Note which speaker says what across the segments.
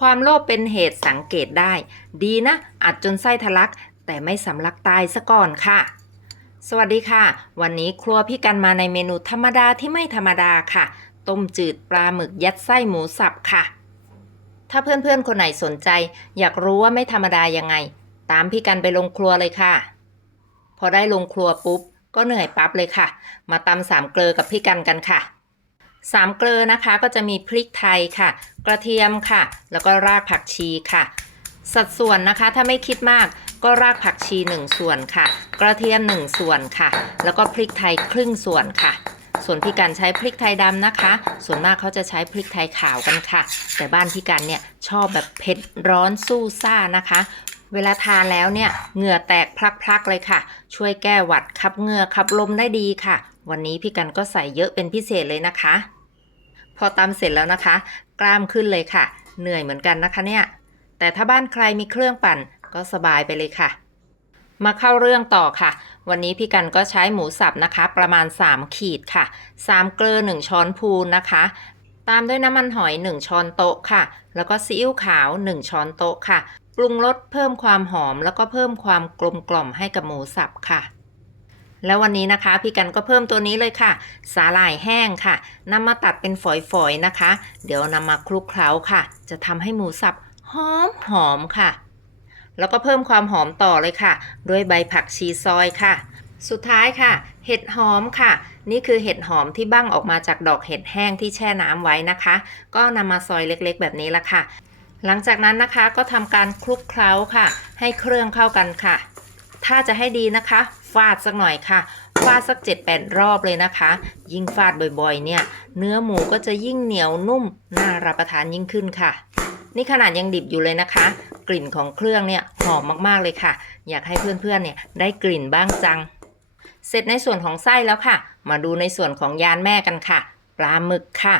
Speaker 1: ความโลภเป็นเหตุสังเกตได้ ดีนะ อัดจนไส้ทะลัก แต่ไม่สำลักตายซะก่อนค่ะ สวัสดีค่ะ วันนี้ครัวพี่กันมาในเมนูธรรมดาที่ไม่ธรรมดาค่ะ ต้มจืดปลาหมึกยัดไส้หมูสับค่ะ ถ้าเพื่อนๆ คนไหนสนใจ อยากรู้ว่าไม่ธรรมดายังไง ตามพี่กันไปลงครัวเลยค่ะ พอได้ลงครัวปุ๊บ ก็เหนื่อยปั๊บเลยค่ะ มาตำสามเกลือกับพี่กันกันค่ะ สามเกลือนะคะก็จะมีพริกไทยค่ะ กระเทียมค่ะ แล้วก็รากผักชีค่ะ สัดส่วนนะคะถ้าไม่คิดมากก็รากผักชี 1 ส่วนค่ะ กระเทียม 1 ส่วนค่ะ แล้วก็พริกไทยครึ่งส่วนค่ะ ส่วนพี่กันใช้พริกไทยดำนะคะ ส่วนมากเขาจะใช้พริกไทยขาวกันค่ะ แต่บ้านพี่กันเนี่ยชอบแบบเผ็ดร้อนสู้ซ่านะคะ เวลาทานแล้วเนี่ยเหงื่อแตกพลักๆเลยค่ะ ช่วยแก้หวัดขับเหงื่อขับลมได้ดีค่ะ วันนี้พี่กันก็ใส่เยอะเป็นพิเศษเลยนะคะ พอตำเสร็จแล้วนะคะ กล้ามขึ้นเลยค่ะ เหนื่อยเหมือนกันนะคะเนี่ย แต่ถ้าบ้านใครมีเครื่องปั่นก็สบายไปเลยค่ะ มาเข้าเรื่องต่อค่ะ วันนี้พี่กันก็ใช้หมูสับนะคะ ประมาณ 3 ขีดค่ะ 3 เกลือ 1 ช้อนพูนนะคะ ตามด้วยน้ำมันหอย 1 ช้อนโต๊ะค่ะ แล้วก็ซีอิ๊วขาว 1 ช้อนโต๊ะค่ะ ปรุงรสเพิ่มความหอมแล้วก็เพิ่มความกลมกล่อมให้กับหมูสับค่ะ แล้ววันนี้นะคะ พี่กันก็เพิ่มตัวนี้เลยค่ะ สาหร่ายแห้งค่ะนำมาตัดเป็นฝอยๆนะคะ เดี๋ยวนำมาคลุกเคล้าค่ะ จะทำให้หมูสับหอมหอมค่ะ แล้วก็เพิ่มความหอมต่อเลยค่ะ ด้วยใบผักชีซอยค่ะ สุดท้ายค่ะ เห็ดหอมค่ะ นี่คือเห็ดหอมที่บั้งออกมาจากดอกเห็ดแห้งที่แช่น้ำไว้นะคะ ก็นำมาซอยเล็กๆ แบบนี้ละค่ะ หลังจากนั้นนะคะก็ทำการคลุกเคล้าค่ะ ให้เครื่องเข้ากันค่ะ ถ้าจะให้ดีนะคะ ฟาดสักหน่อยค่ะฟาดสัก 7-8 รอบเลยนะคะ ยิ่งฟาดบ่อยๆ เนี่ย เนื้อหมูก็จะยิ่งเหนียวนุ่ม น่ารับประทานยิ่งขึ้นค่ะ นี่ขนาดยังดิบอยู่เลยนะคะ กลิ่นของเครื่องเนี่ยหอมมากๆเลยค่ะ อยากให้เพื่อนๆ เนี่ยได้กลิ่นบ้างจัง เสร็จในส่วนของไส้แล้วค่ะ มาดูในส่วนของยานแม่กันค่ะ ปลาหมึกค่ะ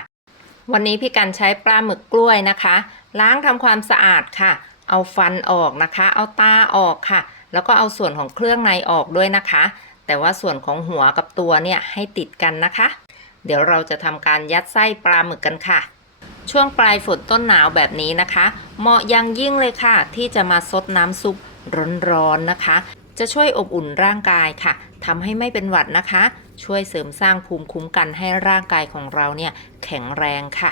Speaker 1: วันนี้พี่กันใช้ปลาหมึกกล้วยนะคะ ล้างทำความสะอาดค่ะ เอาฟันออกนะคะ เอาตาออกค่ะ แล้วก็เอาส่วนของเครื่องในออกด้วยนะคะ แต่ว่าส่วนของหัวกับตัวเนี่ยให้ติดกันนะคะ เดี๋ยวเราจะทำการยัดไส้ปลาหมึกกันค่ะ ช่วงปลายฝนต้นหนาวแบบนี้นะคะ เหมาะย่างยิ่งเลยค่ะ ที่จะมาซดน้ำซุปร้อนๆนะคะ จะช่วยอบอุ่นร่างกายค่ะทำให้ไม่เป็นหวัดนะคะ ช่วยเสริมสร้างภูมิคุ้มกันให้ร่างกายของเราเนี่ยแข็งแรงค่ะ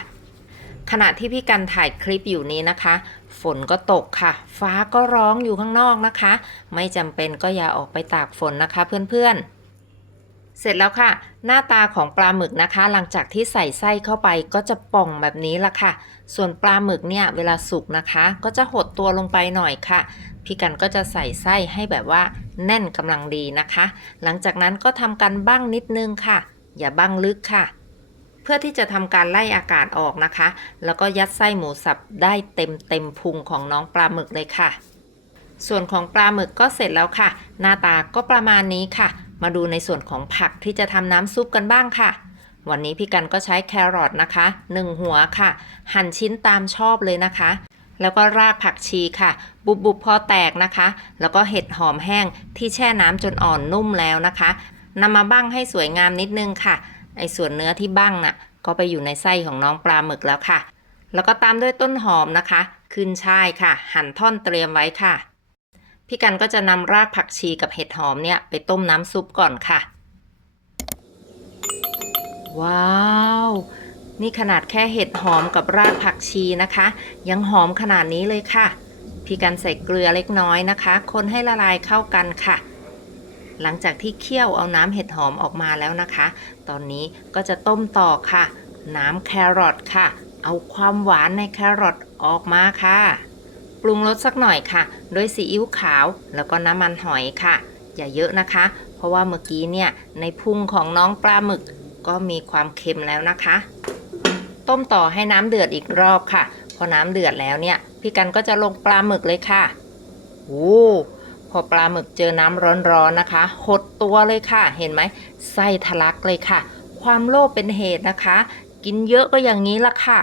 Speaker 1: ขณะที่พี่กันถ่ายคลิปอยู่นี้นะคะ ฝนก็ตกค่ะ ฟ้าก็ร้องอยู่ข้างนอกนะคะ ไม่จำเป็นก็อย่าออกไปตากฝนนะคะเพื่อนๆเสร็จแล้วค่ะ หน้าตาของปลาหมึกนะคะ หลังจากที่ใส่ไส้เข้าไปก็จะป่องแบบนี้ละค่ะ ส่วนปลาหมึกเนี่ยเวลาสุกนะคะ ก็จะหดตัวลงไปหน่อยค่ะ พี่กันก็จะใส่ไส้ให้แบบว่าแน่นกำลังดีนะคะ หลังจากนั้นก็ทำการบ้างนิดนึงค่ะ อย่าบ้างลึกค่ะ พื่อที่จะทำการไล่อากาศออกนะคะ แล้วก็ยัดไส้หมูสับได้เต็มเต็มพุงของน้องปลาหมึกเลยค่ะ ส่วนของปลาหมึกก็เสร็จแล้วค่ะ หน้าตาก็ประมาณนี้ค่ะ มาดูในส่วนของผักที่จะทำน้ำซุปกันบ้างค่ะ วันนี้พี่กันก็ใช้แครอทนะคะ 1 หัวค่ะ หั่นชิ้นตามชอบเลยนะคะแล้วก็รากผักชีค่ะ บุบบุบพอแตกนะคะ แล้วก็เห็ดหอมแห้งที่แช่น้ำจนอ่อนนุ่มแล้วนะคะนำมาบ้างให้สวยงามนิดนึงค่ะ ไอ้ส่วนเนื้อที่บ้างน่ะ ก็ไปอยู่ในไส้ของน้องปลาหมึกแล้วค่ะ แล้วก็ตามด้วยต้นหอมนะคะ ขึ้นช่ายค่ะ หั่นท่อนเตรียมไว้ค่ะ พี่กันก็จะนำรากผักชีกับเห็ดหอมเนี่ยไปต้มน้ำซุปก่อนค่ะ ว้าวนี่ขนาดแค่เห็ดหอมกับรากผักชีนะคะ ยังหอมขนาดนี้เลยค่ะ พี่กันใส่เกลือเล็กน้อยนะคะ คนให้ละลายเข้ากันค่ะ หลังจากที่เคี่ยวเอาน้ำเห็ดหอมออกมาแล้วนะคะ ตอนนี้ก็จะต้มต่อค่ะ น้ำแครอทค่ะ เอาความหวานในแครอทออกมาค่ะ ปรุงรสสักหน่อยค่ะ ด้วยซีอิ๊วขาวแล้วก็น้ำมันหอยค่ะ อย่าเยอะนะคะ เพราะว่าเมื่อกี้เนี่ยในพุงของน้องปลาหมึกก็มีความเค็มแล้วนะคะ ต้มต่อให้น้ำเดือดอีกรอบค่ะ พอน้ำเดือดแล้วเนี่ย พี่กันก็จะลงปลาหมึกเลยค่ะโอ้ อปลาหมึกเจอน้ำร้อนๆนะคะ หดตัวเลยค่ะ เห็นไหมไส้ทะลักเลยค่ะ ความโลภเป็นเหตุนะคะ กินเยอะก็อย่างนี้ละค่ะ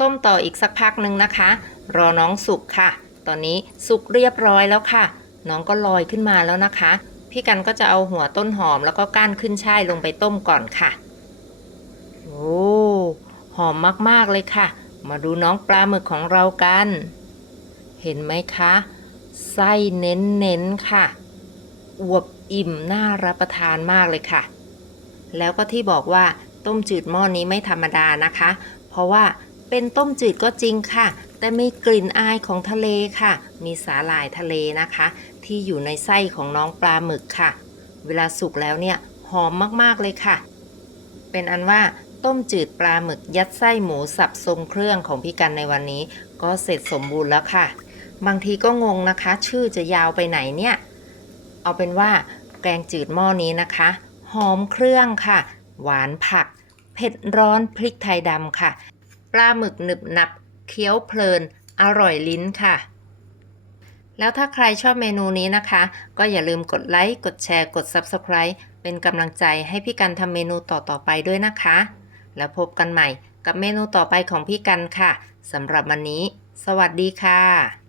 Speaker 1: ต้มต่ออีกสักพักหนึ่งนะคะ รอน้องสุกค่ะ ตอนนี้สุกเรียบร้อยแล้วค่ะ น้องก็ลอยขึ้นมาแล้วนะคะ พี่กันก็จะเอาหัวต้นหอมแล้วก็ก้านขึ้นช่ายลงไปต้มก่อนค่ะ โอ้หอมมากๆเลยค่ะ มาดูน้องปลาหมึกของเรากัน เห็นไหมคะ ไส้เน้นๆค่ะ อวบอิ่มน่ารับประทานมากเลยค่ะ แล้วก็ที่บอกว่าต้มจืดหม้อนี้ไม่ธรรมดานะคะ เพราะว่าเป็นต้มจืดก็จริงค่ะ แต่มีกลิ่นอายของทะเลค่ะ มีสาหร่ายทะเลนะคะ ที่อยู่ในไส้ของน้องปลาหมึกค่ะ เวลาสุกแล้วเนี่ยหอมมากๆเลยค่ะ เป็นอันว่าต้มจืดปลาหมึกยัดไส้หมูสับทรงเครื่องของพี่กันในวันนี้ ก็เสร็จสมบูรณ์แล้วค่ะ บางทีก็งงนะคะ ชื่อจะยาวไปไหนเนี่ย เอาเป็นว่าแกงจืดหม้อนี้นะคะ หอมเครื่องค่ะ หวานผัก เผ็ดร้อนพริกไทยดำค่ะ ปลาหมึกหนึบหนับ เคี้ยวเพลิน อร่อยลิ้นค่ะ แล้วถ้าใครชอบเมนูนี้นะคะ ก็อย่าลืมกดไลค์ กดแชร์ กด Subscribe เป็นกำลังใจให้พี่กันทำเมนูต่อๆไปด้วยนะคะ แล้วพบกันใหม่กับเมนูต่อไปของพี่กันค่ะสำหรับวันนี้ สวัสดีค่ะ